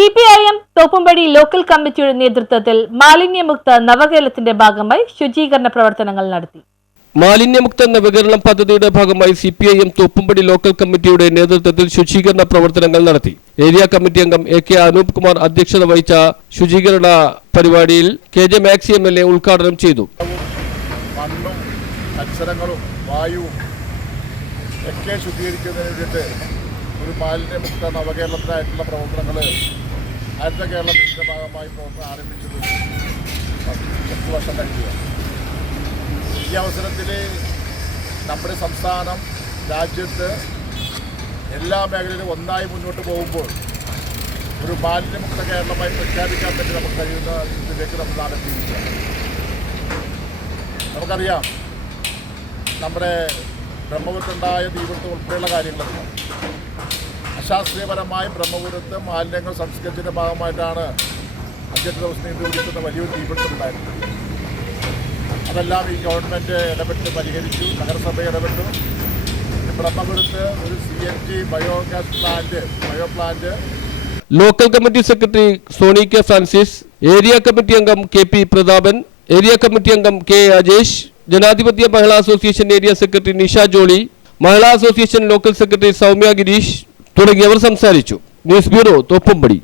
CPIM Thoppumpady local കമ്മിറ്റിയുടെ നേതൃത്വത്തിൽ മാലിന്യമുക്ത നവകേരളത്തിന്റെ ഭാഗമായി ശുചീകരണ പ്രവർത്തനങ്ങൾ നടത്തി. മാലിന്യമുക്ത നവകേരളം പദ്ധതിയുടെ ഭാഗമായി CPIM തോപ്പുംപടി ലോക്കൽ കമ്മിറ്റിയുടെ നേതൃത്വത്തിൽ ശുചീകരണ പ്രവർത്തനങ്ങൾ നടത്തി. ഏരിയ കമ്മിറ്റി അംഗം AK അനൂപ് കുമാർ അധ്യക്ഷത വഹിച്ച ശുചീകരണ പരിപാടിയിൽ KJ മാക്സി MLA ഉദ്ഘാടനം ചെയ്തു. മണ്ണും അക്ഷരങ്ങളും വായുവും ഒക്കെ ശുദ്ധീകരിക്കുന്നതിന് വേണ്ടിയിട്ട് ഒരു മാലിന്യമുക്ത നവകേരളത്തിനായിട്ടുള്ള പ്രവർത്തനങ്ങൾ ഹരിത കേരളത്തിൻ്റെ ഭാഗമായി പ്രവർത്തനം ആരംഭിച്ചത് 10 വർഷം കഴിക്കുക. ഈ അവസരത്തിൽ നമ്മുടെ സംസ്ഥാനം രാജ്യത്ത് എല്ലാ മേഖലയിലും ഒന്നായി മുന്നോട്ട് പോകുമ്പോൾ ഒരു മാലിന്യമുക്ത കേരളമായി പ്രഖ്യാപിക്കാൻ വേണ്ടി നമുക്ക് കഴിയുന്ന ഇതിലേക്ക് നമ്മൾ ആരംഭിക്കുക. നമുക്കറിയാം നമ്മുടെ ബ്രഹ്മപുരത്തുണ്ടായ തീപിടുത്തം ഉൾപ്പെടെയുള്ള കാര്യങ്ങളൊക്കെ അശാസ്ത്രീയപരമായി ബ്രഹ്മപുരത്ത് മാലിന്യങ്ങൾ സംസ്കരിച്ചതിൻ്റെ ഭാഗമായിട്ടാണ് 5-8 ദിവസം നീണ്ടുപിടിക്കുന്ന വലിയൊരു തീപിടുത്തം ഉണ്ടായിരുന്നത്. അതെല്ലാം ഈ ഗവൺമെൻറ് ഇടപെട്ട് പരിഹരിച്ചു, നഗരസഭ ഇടപെട്ടു. ബ്രഹ്മപുരത്ത് ഒരു CNG bio plant local committee secretary Soni K Francis, area committee അംഗം KP പ്രതാപൻ, ഏരിയ കമ്മിറ്റി അംഗം K Ajesh, Janadhipathya Mahila association area secretary Nisha Jolly, Mahila association local secretary Soumya Gireesh തുടങ്ങിയവർ സംസാരിച്ചു. News bureau Thoppumpady.